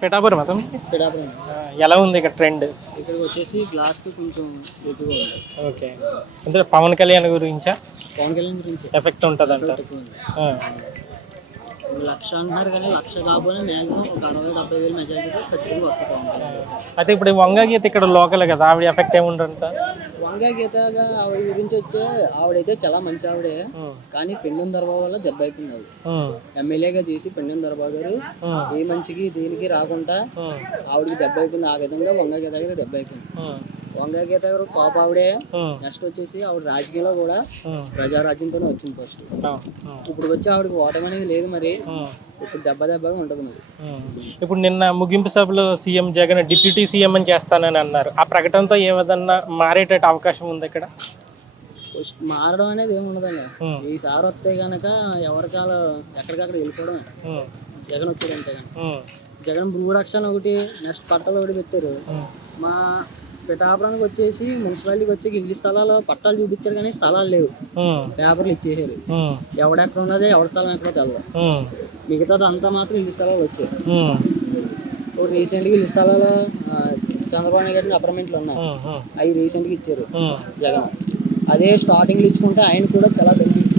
పిఠాపురం అతను పిఠాపురం. ఎలా ఉంది ఇక్కడ ట్రెండ్? ఇక్కడికి వచ్చేసి గ్లాస్కి కొంచెం ఎక్కువ ఉంది. ఓకే, అంటే పవన్ కళ్యాణ్ గురించా పవన్ కళ్యాణ్ గురించి ఎఫెక్ట్ ఉంటుందంట? ఎక్కువ ఉంది. 1,00,000 అంటున్నారు కానీ 1,00,000 కాకపోయినా మ్యాక్సిమం ఒక 60,000-70,000 మెజారిటీతో ఖచ్చితంగా వస్తుంది పవన్ కళ్యాణ్. అయితే ఇప్పుడు వంగ గీత ఇక్కడ లోకల్ కదా, ఆవిడ ఎఫెక్ట్ ఏముంటుందంట? వంగా గీతగా ఆవిడ గురించి వచ్చే ఆవిడైతే చాలా మంచి ఆవిడే, కానీ పెండెం దర్బాబు వల్ల దెబ్బ అయిపోయింది. ఆవిడ ఎమ్మెల్యేగా చేసి పెండెం దర్బాబు గారు ఏ మంచికి దేనికి రాకుండా ఆవిడకి దెబ్బ అయిపోయింది. ఆ విధంగా వంగా గీత గారు దెబ్బ అయిపోయింది. వంగా గీత గారు పాప ఆవిడే. నెక్స్ట్ వచ్చేసి ఆవిడ రాజకీయంలో కూడా ప్రజారాజ్యంతోనే వచ్చింది ఫస్ట్. ఇప్పుడు వచ్చి ఆవిడకి ఓటమి అనేది లేదు, మరి ఇప్పుడు దెబ్బగా ఉంటుంది మరి. ఇప్పుడు నిన్న ముగింపు సభలో సీఎం జగన్ డిప్యూటీ సీఎం అని చేస్తానని అన్నారు. ఆ ప్రకటనతో ఏ విధంగా మారేటట్టు అవకాశం ఉంది ఇక్కడ? మారడం అనేది ఏమి ఉండదండి. ఈసారి వస్తే కనుక ఎవరికాల ఎక్కడికక్కడ వెళ్ళిపోవడం. జగన్ వచ్చాడంటే కనుక జగన్ భూరక్షణ ఒకటి, నెక్స్ట్ పట్టాలు ఒకటి పెట్టారు. మా పిఠాపురానికి వచ్చేసి మున్సిపాలిటీకి వచ్చి ఇల్లు స్థలాలు పట్టాలు చూపించారు కానీ స్థలాలు లేవు, పేపర్లు ఇచ్చేసారు. ఎవడెక్కడ ఉన్నదే ఎవరి స్థలం ఎక్కడో తెలదు. మిగతాది అంతా మాత్రం ఇల్లు స్థలాలు వచ్చాయి. రీసెంట్గా ఇల్లు స్థలాలు చంద్రబాబు నాయుడు గారి అపార్ట్మెంట్లు ఉన్నాయి, అవి రీసెంట్గా ఇచ్చారు జగన్. అదే స్టార్టింగ్లో ఇచ్చుకుంటే ఆయన కూడా చాలా బెనిఫిట్స్.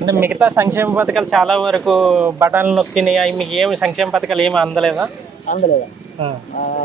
అంటే మిగతా సంక్షేమ పథకాలు చాలా వరకు బటన్లు నొక్కినాయి, అవి మీకు ఏమి సంక్షేమ పథకాలు ఏమి అందలేదా? అందలేదా?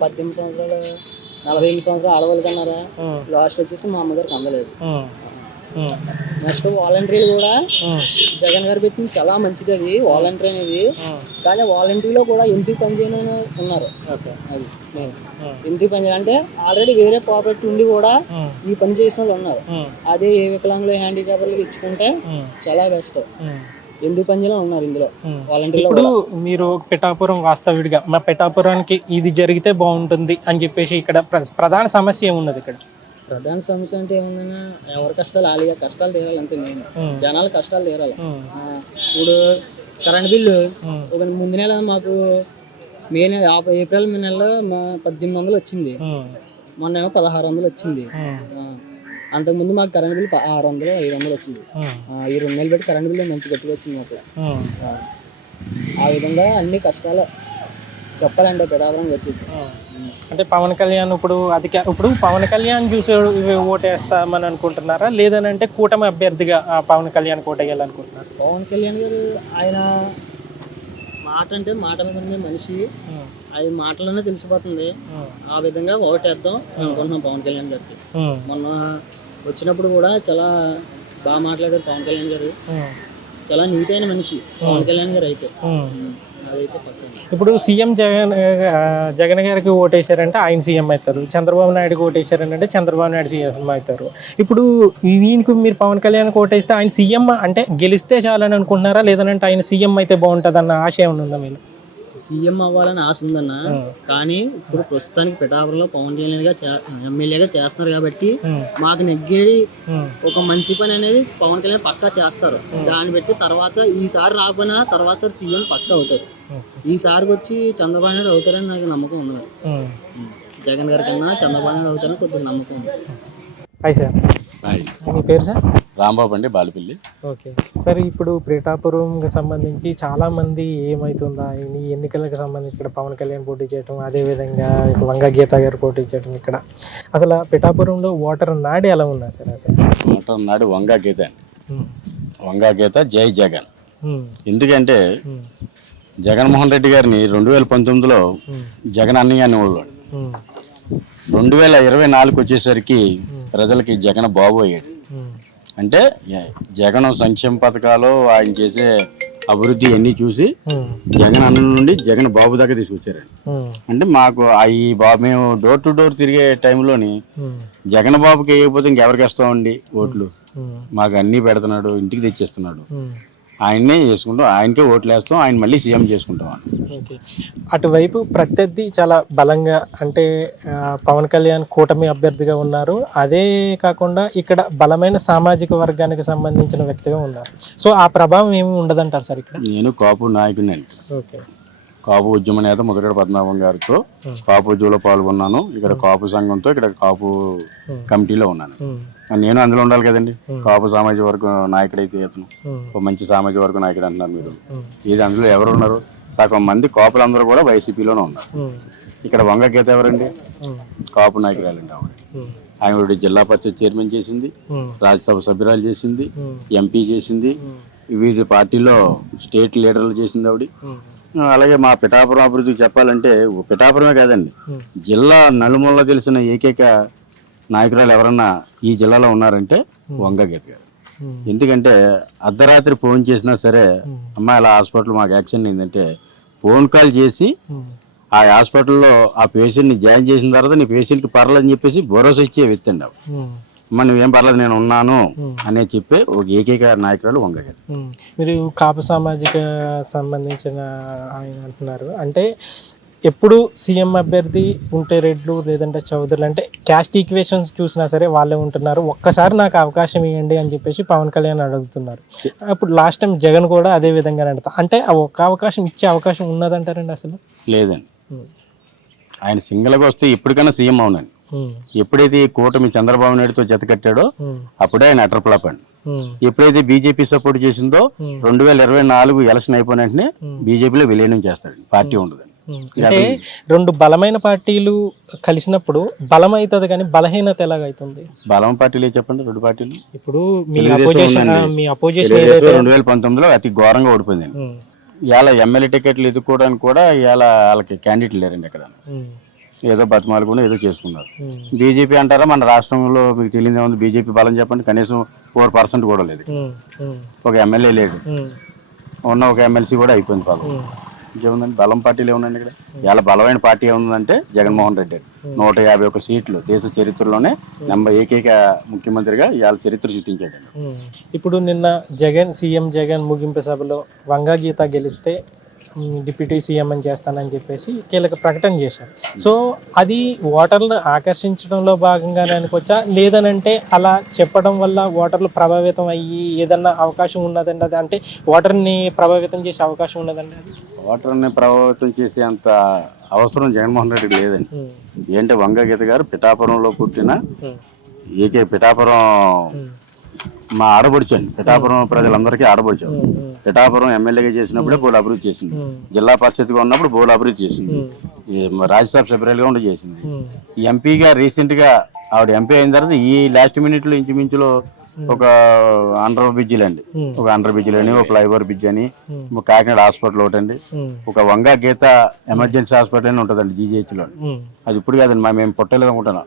18 సంవత్సరాలు 48 సంవత్సరాలు ఆడవాళ్ళకి అన్నారా, లాస్ట్ వచ్చేసి మా అమ్మగారికి అందలేదు. నెక్స్ట్ వాలంటీర్లు కూడా జగన్ గారు పెట్టింది చాలా మంచిది అది వాలంటీర్ అనేది. కానీ వాలంటీర్లో కూడా ఎందుకు పనిచేయని ఉన్నారు. అది ఎందుకు పని అంటే ఆల్రెడీ వేరే ప్రాపర్టీ ఉండి కూడా ఈ పని చేసిన వాళ్ళు ఉన్నారు. అదే ఏ వికలాంగులు హ్యాండిక్యాప్లకు ఇచ్చుకుంటే చాలా బెస్ట్. ఎందుకు పనిలో ఉన్నారు ఇందులో వాలంటీర్లు. ఇప్పుడు మీరు పిఠాపురం వాస్తవుడిగా మా పిఠాపురానికి ఇది జరిగితే బాగుంటుంది అని చెప్పేసి ఇక్కడ ప్రధాన సమస్య ఏమున్నది? ఇక్కడ ప్రధాన సమస్య అంటే ఏముందన్నా ఎవరి కష్టాలు ఆలిగా కష్టాలు తీరాలి అంతే. మెయిన్ జనాల కష్టాలు తీరాలి. ఇప్పుడు కరెంట్ బిల్లు ఒక ముందు నెల మాకు ఏప్రిల్ నెలలో 1,800 వచ్చింది, మొన్న ఏమో 1,600 వచ్చింది. అంతకుముందు మాకు కరెంట్ బిల్ 600, 500 వచ్చింది. ఈ 2 నెలలు పెట్టి కరెంట్ బిల్ మంచి గట్టిగా వచ్చింది మాకు. ఆ విధంగా అన్ని కష్టాలు చెప్పాలంటే పిఠాపురం వచ్చేసి. అంటే పవన్ కళ్యాణ్ ఇప్పుడు పవన్ కళ్యాణ్ చూసి ఓటేస్తామని అనుకుంటున్నారా, లేదనంటే కూటమి అభ్యర్థిగా పవన్ కళ్యాణ్ కోటేయాలనుకుంటున్నారు? పవన్ కళ్యాణ్ గారు ఆయన మాట అంటే మాట మీద ఉండే మనిషి, అది మాటలోనే తెలిసిపోతుంది. ఆ విధంగా ఓటేద్దాం అనుకుంటున్నాం పవన్ కళ్యాణ్ గారికి. మొన్న వచ్చినప్పుడు కూడా చాలా బాగా మాట్లాడారు పవన్ కళ్యాణ్ గారు. చాలా నీట్ అయిన మనిషి పవన్ కళ్యాణ్ గారు అయితే. అదైతే పక్కన. ఇప్పుడు సీఎం జగన్ గారికి ఓటేశారంటే ఆయన సీఎం అవుతారు, చంద్రబాబు నాయుడుకి ఓటేశారంటే చంద్రబాబు నాయుడు సీఎం అవుతారు. ఇప్పుడు వీనికి మీరు పవన్ కళ్యాణ్ ఓటేస్తే ఆయన సీఎం అంటే గెలిస్తే చాలని అనుకుంటున్నారా, లేదంటే ఆయన సీఎం అయితే బాగుంటుంది అన్న ఆశ ఏమైనా ఉందా మీరు? సీఎం అవ్వాలని ఆశ ఉందన్న, కానీ ఇప్పుడు ప్రస్తుతానికి పిఠాపురంలో పవన్ కళ్యాణ్ గా ఎమ్మెల్యేగా చేస్తున్నారు కాబట్టి మాకు నెగ్గేది ఒక మంచి పని అనేది పవన్ కళ్యాణ్ పక్కా చేస్తారు. దాన్ని బట్టి తర్వాత ఈసారి రాకపోయినా తర్వాత సార్ సీఎం పక్కా అవుతారు. ఈసారికి వచ్చి చంద్రబాబు నాయుడు అవుతారని నాకు నమ్మకం ఉంది. జగన్ గారి కన్నా చంద్రబాబు నాయుడు అవుతారని కొద్దిగా నమ్మకం ఉంది. Hi sir. మీ పేరు సార్? రాంబాబు అండి, బాలిపల్లి. ఓకే సార్, ఇప్పుడు పిఠాపురంకి సంబంధించి చాలామంది ఏమవుతుందా ఈ ఎన్నికలకు సంబంధించి ఇక్కడ పవన్ కళ్యాణ్ పోటీ చేయడం, అదేవిధంగా వంగ గీత గారు పోటీ చేయడం, ఇక్కడ అసలు పిఠాపురంలో ఓటర్ నాడి ఎలా ఉన్నా సార్? అసలు ఓటర్ నాడి వంగ గీత, వంగ గీత జై జగన్. ఎందుకంటే జగన్మోహన్ రెడ్డి గారిని 2019లో జగన్ అన్నయ్య అనేవాళ్ళు. 2024 వచ్చేసరికి ప్రజలకి జగన్ బాబు అయ్యాడు. అంటే జగన్ సంక్షేమ పథకాలు ఆయన చేసే అభివృద్ధి అన్నీ చూసి జగన్ అన్న నుండి జగన్ బాబు దాకా తీసుకొచ్చారండి. అంటే మాకు ఈ బాబు మేము డోర్ టు డోర్ తిరిగే టైంలోని జగన్ బాబుకి వేయకపోతే ఇంకెవరికి వేస్తామండి ఓట్లు? మాకు అన్నీ పెడుతున్నాడు, ఇంటికి తెచ్చేస్తున్నాడు. ఆయన్నే చేసుకుంటాం, ఆయనకే ఓట్లు వేస్తాం, ఆయన మళ్ళీ సీఎం చేసుకుంటాం. అటువైపు ప్రత్యర్థి చాలా బలంగా అంటే పవన్ కళ్యాణ్ కూటమి అభ్యర్థిగా ఉన్నారు. అదే కాకుండా ఇక్కడ బలమైన సామాజిక వర్గానికి సంబంధించిన వ్యక్తిగా ఉన్నారు. సో ఆ ప్రభావం ఏమి ఉండదంటారు సార్ ఇక్కడ? నేను కాపు నాయకుడిని. ఓకే, కాపు ఉద్యమ నేత ముద్రగడ పద్మనాభం గారితో కాపు ఉద్యమంలో పాల్గొన్నాను. ఇక్కడ కాపు సంఘంతో ఇక్కడ కాపు కమిటీలో ఉన్నాను. నేను అందులో ఉండాలి కదండి. కాపు సామాజిక వర్గ నాయకుడైతే అతను ఒక మంచి సామాజిక వర్గ నాయకుడు అంటున్నారు మీరు. ఇది అందులో ఎవరు ఉన్నారు? సగం మంది కాపులందరూ కూడా వైసీపీలోనే ఉన్నారు. ఇక్కడ వంగ గీత ఎవరండి? కాపు నాయకురాలండి ఆవిడ. ఆవిడ జిల్లా పరిషత్ చైర్మన్ చేసింది, రాజ్యసభ సభ్యురాలు చేసింది, ఎంపీ చేసింది, వివిధ పార్టీలో స్టేట్ లీడర్లు చేసింది ఆవిడ. అలాగే మా పిఠాపురం అభివృద్ధికి చెప్పాలంటే పిఠాపురమే కాదండి, జిల్లా నలుమూలలో తెలిసిన ఏకైక నాయకురాలు ఎవరన్నా ఈ జిల్లాలో ఉన్నారంటే వంగ గీత గారు. ఎందుకంటే అర్ధరాత్రి ఫోన్ చేసినా సరే, అమ్మ ఇలా హాస్పిటల్ మాకు యాక్సిడెంట్ అయిందంటే ఫోన్ కాల్ చేసి ఆ హాస్పిటల్లో ఆ పేషెంట్ని జాయిన్ చేసిన తర్వాత నీ పేషెంట్కి పర్లేదని చెప్పేసి భరోసా ఇచ్చే వ్యక్తి అండి ఆవిడ. అమ్మ నువ్వేం పర్లేదు నేను ఉన్నాను అనే చెప్పే ఒక ఏకైక నాయకురాలు వంగ గీత. మీరు కాపు సామాజిక సంబంధించిన ఆయన అంటున్నారు అంటే ఎప్పుడు సీఎం అభ్యర్థి ఉంటే రెడ్లు లేదంటే చౌదరులు అంటే క్యాస్ట్ ఈక్వేషన్స్ చూసినా సరే వాళ్ళే ఉంటున్నారు, ఒక్కసారి నాకు అవకాశం ఇవ్వండి అని చెప్పేసి పవన్ కళ్యాణ్ అడుగుతున్నారు. అప్పుడు లాస్ట్ టైం జగన్ కూడా అదే విధంగా అడుగుతారు. అంటే ఆ ఒక్క అవకాశం ఇచ్చే అవకాశం ఉన్నదంటారండి అసలు? లేదండి, ఆయన సింగిల్గా వస్తే ఎప్పటికైనా సీఎం అవునండి. ఎప్పుడైతే ఈ కూటమి చంద్రబాబు నాయుడుతో జత కట్టాడో అప్పుడే ఆయన అటర్ ఫ్లాప్ అండి. ఎప్పుడైతే బీజేపీ సపోర్ట్ చేసిందో 2024 ఎలక్షన్ అయిపోయిన వెంటనే బీజేపీలో విలీనం చేస్తాడు, పార్టీ ఉండదు. అంటే రెండు బలమైన పార్టీలు కలిసినప్పుడు బలం అవుతుంది కానీ బలహీనత ఎలాగైతుంది? బలం పార్టీలు చెప్పండి, రెండు పార్టీలు. ఇప్పుడు మీ అపోజిషన్ 2019లో అతి ఘోరంగా ఓడిపోయిందండి. ఇవాళ ఎమ్మెల్యే టికెట్లు ఎదుర్కోవడానికి కూడా ఇవాళ వాళ్ళకి క్యాండిడేట్ లేరండి ఎక్కడ. ఏదో బతిమాలుకుని ఏదో చేసుకున్నారు. బీజేపీ అంటారా, మన రాష్ట్రంలో మీకు తెలియదే ఉంది బీజేపీ బలం చెప్పండి, కనీసం 4% కూడా లేదు. ఒక ఎమ్మెల్యే లేడు, ఉన్న ఒక ఎమ్మెల్సీ కూడా అయిపోయింది పాపం. ఇంకేముందండి, బలం పార్టీలు ఏముందండి ఇక్కడ? ఇవాళ బలమైన పార్టీ ఏముందంటే జగన్మోహన్ రెడ్డి 151 సీట్లు దేశ చరిత్రలోనే ఏకైక ముఖ్యమంత్రిగా ఇవాళ చరిత్ర సృష్టించాడు. ఇప్పుడు నిన్న సీఎం జగన్ ముగింపు సభలో వంగ గీత గెలిస్తే డిప్యూటీ సీఎం అని చేస్తానని చెప్పేసి కీలక ప్రకటన చేశారు. సో అది ఓటర్లను ఆకర్షించడంలో భాగంగానే అనుకోవచ్చా, లేదనంటే అలా చెప్పడం వల్ల ఓటర్లు ప్రభావితం అయ్యి ఏదన్నా అవకాశం ఉన్నదండి? అది అంటే ఓటర్ని ప్రభావితం చేసే అవకాశం ఉన్నదండి? అది ఓటర్ని ప్రభావితం చేసే అంత అవసరం జగన్మోహన్ రెడ్డికి లేదండి. ఏంటంటే వంగ గీత గారు పిఠాపురంలో పుట్టిన పిఠాపురం మా ఆడబడుచండి. పిఠాపురం ప్రజలందరికీ ఆడబడుచాం. పిఠాపురం ఎమ్మెల్యేగా చేసినప్పుడే బోర్డు అభివృద్ధి చేసింది, జిల్లా పరిషత్గా ఉన్నప్పుడు బోర్డు అభివృద్ధి చేసింది, రాజ్యసభ సభ్యులుగా ఉండి చేసింది, ఎంపీగా రీసెంట్గా ఆవిడ ఎంపీ అయిన తర్వాత ఈ లాస్ట్ మినిట్లో ఇంచుమించులో ఒక అండర్ బ్రిడ్జిలు అండి, ఒక అండర్ బ్రిడ్జిలు అని, ఒక ఫ్లైఓవర్ బ్రిడ్జ్ అని, కాకినాడ హాస్పిటల్ ఒకటి అండి, ఒక వంగ గీత ఎమర్జెన్సీ హాస్పిటల్ అని ఉంటుందండి జీజీహెచ్లో. అది ఇప్పుడు కాదండి, మేము పుట్టలేదు అనుకుంటున్నాం.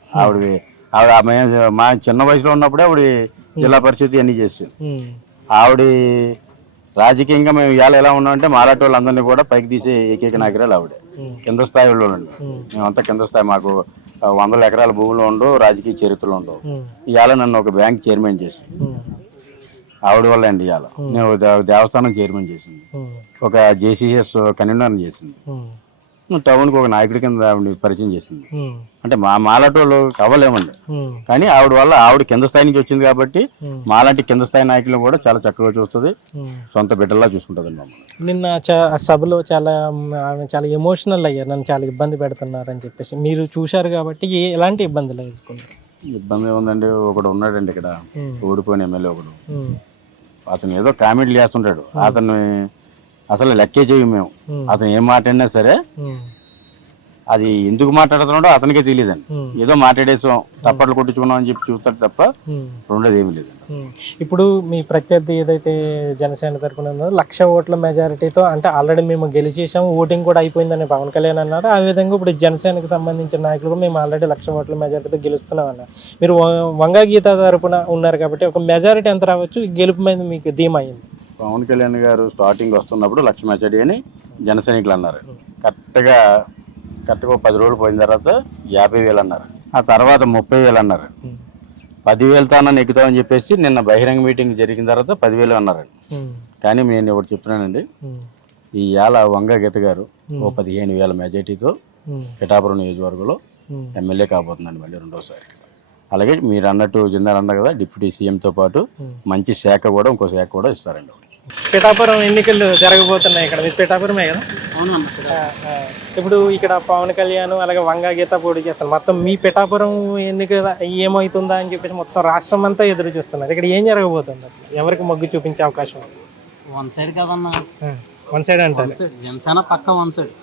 మా చిన్న వయసులో ఉన్నప్పుడే ఆవిడ జిల్లా పరిషత్ అన్ని చేసింది. ఆవిడ రాజకీయంగా మేము ఇవాళ ఎలా ఉన్నామంటే మాలాంటి వాళ్ళందరినీ కూడా పైకి తీసే ఏకైక నాయకురాలు ఆవిడ. కింద స్థాయిలో ఉండి మేమంతా కింద స్థాయి, మాకు 100 ఎకరాల భూములు ఉండవు, రాజకీయ చరిత్రలు ఉండవు. ఇవాళ నన్ను ఒక బ్యాంక్ చైర్మన్ చేసి ఆవిడ వల్ల అండి. ఇవాళ నేను దేవస్థానం చైర్మన్ చేసింది, ఒక జేసీఎస్ కన్వీనర్ చేసింది, టౌన్కి ఒక నాయకుడి కింద ఆవిడ పరిచయం చేసింది. అంటే మాలాటోళ్ళు అవ్వలేమండి, కానీ ఆవిడ వల్ల ఆవిడ కింద స్థాయి నుంచి వచ్చింది కాబట్టి మాలాంటి కింద స్థాయి నాయకులు కూడా చాలా చక్కగా చూస్తుంది, సొంత బిడ్డల్లా చూసుకుంటుంది. నిన్న సభలో చాలా ఎమోషనల్ అయ్యారు, నన్ను చాలా ఇబ్బంది పెడుతున్నారు అని చెప్పేసి మీరు చూశారు కాబట్టి ఎలాంటి ఇబ్బందులు ఎదుర్కొన్నారు? ఇబ్బంది ఏముందండి, ఒకడు ఉన్నాడండి ఇక్కడ ఓడిపోయిన ఎమ్మెల్యే ఒకడు, అతను ఏదో కామెంట్లు చేస్తుంటాడు, అతన్ని అసలు లెక్కే చేయం మేము. అతను ఏం మాట్లాడినా సరే అది ఎందుకు మాట్లాడుతున్నాడో అతనికే తెలియదండి. ఏదో మాట్లాడేసాం, తప్పట్లు కొట్టించుకున్నాం అని చెప్పి చూస్తాడు తప్ప రెండోది ఏమీ లేదు. ఇప్పుడు మీ ప్రత్యర్థి ఏదైతే జనసేన తరఫున ఉందో 1,00,000 ఓట్ల మెజారిటీతో, అంటే ఆల్రెడీ మేము గెలిచేసాము, ఓటింగ్ కూడా అయిపోయిందని పవన్ కళ్యాణ్ అన్నారు. ఆ విధంగా ఇప్పుడు జనసేనకు సంబంధించిన నాయకులు కూడా మేము ఆల్రెడీ 1,00,000 ఓట్ల మెజారిటీతో గెలుస్తున్నాం అన్నారు. మీరు వంగ గీత తరఫున ఉన్నారు కాబట్టి ఒక మెజారిటీ ఎంత రావచ్చు, గెలుపు మీద మీకు ధీమా అయింది? పవన్ కళ్యాణ్ గారు స్టార్టింగ్ వస్తున్నప్పుడు 1,00,000 మెజారిటీ అని జన సైనికులు అన్నారు. కరెక్ట్గా 10 రోజులు పోయిన తర్వాత 50,000 అన్నారు, ఆ తర్వాత 30,000 అన్నారు, 10,000 తానని ఎక్కుతామని చెప్పేసి నిన్న బహిరంగ మీటింగ్ జరిగిన తర్వాత 10,000 అన్నారండి. కానీ నేను ఒకటి చెప్తున్నానండి, ఈ ఏళ వంగ గీత గారు 15,000 మెజారిటీతో పిఠాపురం నియోజకవర్గంలో ఎమ్మెల్యే కాబోతుందండి మళ్ళీ రెండోసారి. అలాగే మీరు అన్నట్టు జిందాల్ అన్నారు కదా, డిప్యూటీ సీఎంతో పాటు మంచి శాఖ కూడా, ఇంకో శాఖ కూడా ఇస్తారండి. పిఠాపురం ఎన్నికలు జరగబోతున్నాయి ఇక్కడ, మీరు పిఠాపురమే కదా? ఇప్పుడు ఇక్కడ పవన్ కళ్యాణ్ అలాగే వంగ గీత పోటీ చేస్తారు. మొత్తం మీ పిఠాపురం ఎన్నిక ఏమవుతుందా అని చెప్పేసి మొత్తం రాష్ట్రం అంతా ఎదురు చూస్తున్నారు. ఇక్కడ ఏం జరగబోతుంది, ఎవరికి మొగ్గు చూపించే అవకాశం? వన్ సైడ్ కదన్నా, వన్ సైడ్ అంటారు. జనసేన పక్క వన్ సైడ్.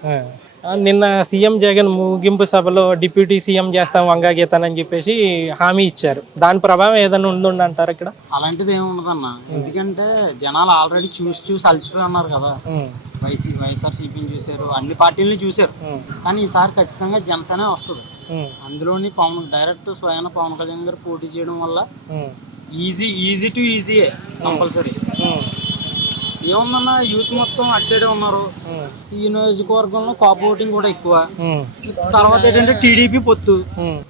నిన్న సీఎం జగన్ ముగింపు సభలో డిప్యూటీ సీఎం చేస్తాం వంగా గీతానని చెప్పేసి హామీ ఇచ్చారు. దాని ప్రభావం ఏదైనా ఉందంటారు ఇక్కడ? అలాంటిది ఏమి ఉండదన్న, ఎందుకంటే జనాలు ఆల్రెడీ చూసి అలసిపోయి ఉన్నారు కదా. వైఎస్ఆర్సీపీని చూశారు, అన్ని పార్టీలని చూశారు, కానీ ఈసారి ఖచ్చితంగా జనసేన వస్తుంది. అందులోని డైరెక్ట్ స్వయాన పవన్ కళ్యాణ్ గారు పోటీ చేయడం వల్ల ఈజీ టు ఈజీయే కంపల్సరీ. ఏముందన్న, యూత్ మొత్తం అటు సైడే ఉన్నారు. ఈ నియోజకవర్గంలో కాప్ ఓటింగ్ కూడా ఎక్కువ. తర్వాత ఏంటంటే టీడీపీ పొత్తు,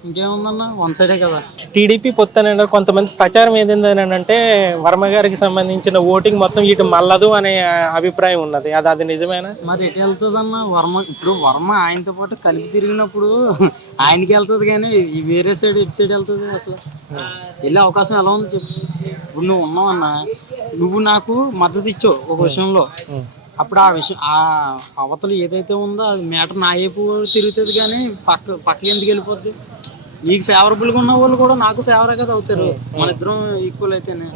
ఇంకేముందన్న వన్ సైడే కదా. టీడీపీ పొత్తు అని కొంతమంది ప్రచారం ఏంటంటే వర్మ గారికి సంబంధించిన ఓటింగ్ మొత్తం ఇటు మల్లదు అనే అభిప్రాయం ఉన్నది. అది నిజమేనా? మరి ఎటు వెళ్తుంది అన్న వర్మ ఆయనతో పాటు కలిపి తిరిగినప్పుడు ఆయనకి వెళ్తుంది, కానీ వేరే సైడ్ ఇటు సైడ్ వెళ్తుంది. అసలు వెళ్ళే అవకాశం ఎలా ఉంది చెప్పు. ఇప్పుడు నువ్వు ఉన్నావన్నా, నువ్వు నాకు మద్దతు ఇచ్చావు ఒక విషయంలో, అప్పుడు ఆ విషయం ఆ అవతలు ఏదైతే ఉందో అది మ్యాటర్ నా వైపు తిరుగుతుంది, కానీ పక్కకి ఎందుకు వెళ్ళిపోద్ది? నీకు ఫేవరబుల్గా ఉన్న వాళ్ళు కూడా నాకు ఫేవర్ కదా అవుతారు, మన ఇద్దరం ఈక్వల్ అయితేనే.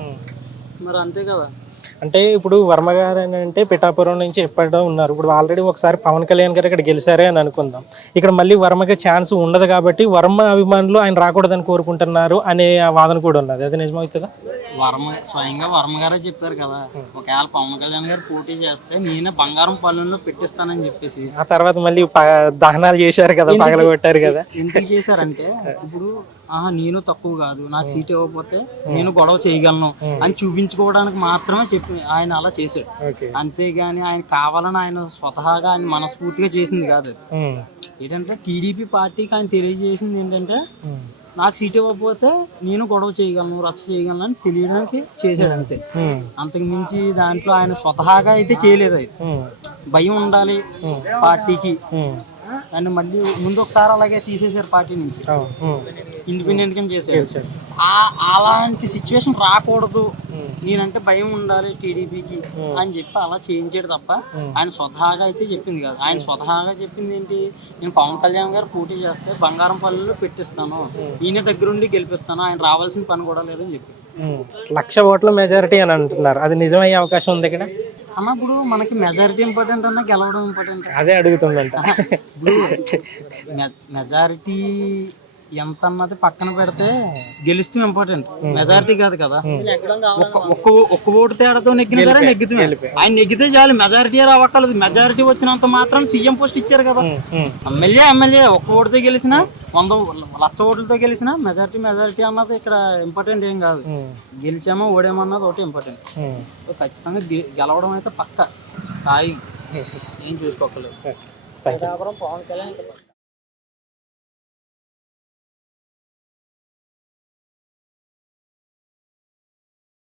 మరి అంతే కదా. అంటే ఇప్పుడు వర్మ గారు అని అంటే పిఠాపురం నుంచి ఎప్పటిదో ఉన్నారు. ఇప్పుడు ఆల్రెడీ ఒకసారి పవన్ కళ్యాణ్ గారు ఇక్కడ గెలిచారే అని అనుకుందాం. ఇక్కడ మళ్ళీ వర్మకి ఛాన్స్ ఉండదు కాబట్టి వర్మ అభిమానులు ఆయన రాకూడదని కోరుకుంటున్నారు అనే వాదన కూడా ఉన్నది. అది నిజమవుతుందా? స్వయంగా వర్మ గారే చెప్పారు కదా, ఒకవేళ పవన్ కళ్యాణ్ గారు పోటీ చేస్తే నేనే బంగారం పల్లెల్లో పెట్టిస్తానని చెప్పేసి. ఆ తర్వాత మళ్ళీ దహనాలు చేశారు కదా, పగలగొట్టారు కదా. ఎందుకు చేశారంటే, ఇప్పుడు నేను తక్కువ కాదు, నాకు సీట్ ఇవ్వకపోతే నేను గొడవ చేయగలను అని చూపించుకోవడానికి మాత్రమే ఆయన అలా చేశాడు. అంతేగాని ఆయన కావాలని ఆయన స్వతహాగా ఆయన మనస్ఫూర్తిగా చేసింది కాదు. అది ఏంటంటే టీడీపీ పార్టీకి ఆయన తెలియజేసింది ఏంటంటే, నాకు సీట్ ఇవ్వకపోతే నేను గొడవ చేయగలను, రచ్చ చేయగలను అని తెలియడానికి చేశాడు అంతే. అంతకు మించి దాంట్లో ఆయన స్వతహాగా అయితే చేయలేదు. అది భయం ఉండాలి పార్టీకి. అండ్ మళ్ళీ ముందు ఒకసారి అలాగే తీసేశారు పార్టీ నుంచి, ఇండిపెండెంట్ గా చేశారు. అలాంటి సిచ్యువేషన్ రాకూడదు, నేనంటే భయం ఉండాలి టీడీపీకి అని చెప్పి అలా చేయించాడు తప్ప ఆయన స్వతహాగా అయితే చెప్పింది కాదు. ఆయన స్వతహాగా చెప్పింది ఏంటి, నేను పవన్ కళ్యాణ్ గారు పోటీ చేస్తే బంగారం పల్లెల్లో పెట్టిస్తాను, ఈయన దగ్గరుండి గెలిపిస్తాను, ఆయన రావాల్సిన పని కూడా లేదని చెప్పి. 1,00,000 ఓట్ల మెజారిటీ అని అంటున్నారు. అది నిజమయ్యే అవకాశం ఉంది ఇక్కడ అన్న? ఇప్పుడు మనకి మెజారిటీ ఇంపార్టెంట్ అన్నా గెలవడం ఇంపార్టెంట్? అదే అడుగుతుందంట. ఇప్పుడు మెజారిటీ ఎంత అన్నది పక్కన పెడితే గెలుస్తూ ఇంపార్టెంట్, మెజారిటీ కాదు కదా. ఒక్క ఓటు తేడాతో నెగ్గిన సరే నెగ్గుతుంది. ఆయన నెగ్గితే చాలు, మెజారిటీ రావక్కర్లేదు. మెజారిటీ వచ్చినంత మాత్రం సీఎం పోస్ట్ ఇచ్చారు కదా. ఎమ్మెల్యే ఒక్క ఓటుతో గెలిచినా 100,00,000 ఓట్లతో గెలిచినా మెజారిటీ అన్నది ఇక్కడ ఇంపార్టెంట్ ఏం కాదు. గెలిచామో ఓడేమన్నది ఒకటి ఇంపార్టెంట్. ఖచ్చితంగా గెలవడం అయితే పక్క, ఏం చూసుకోకలేదు. పవన్ కళ్యాణ్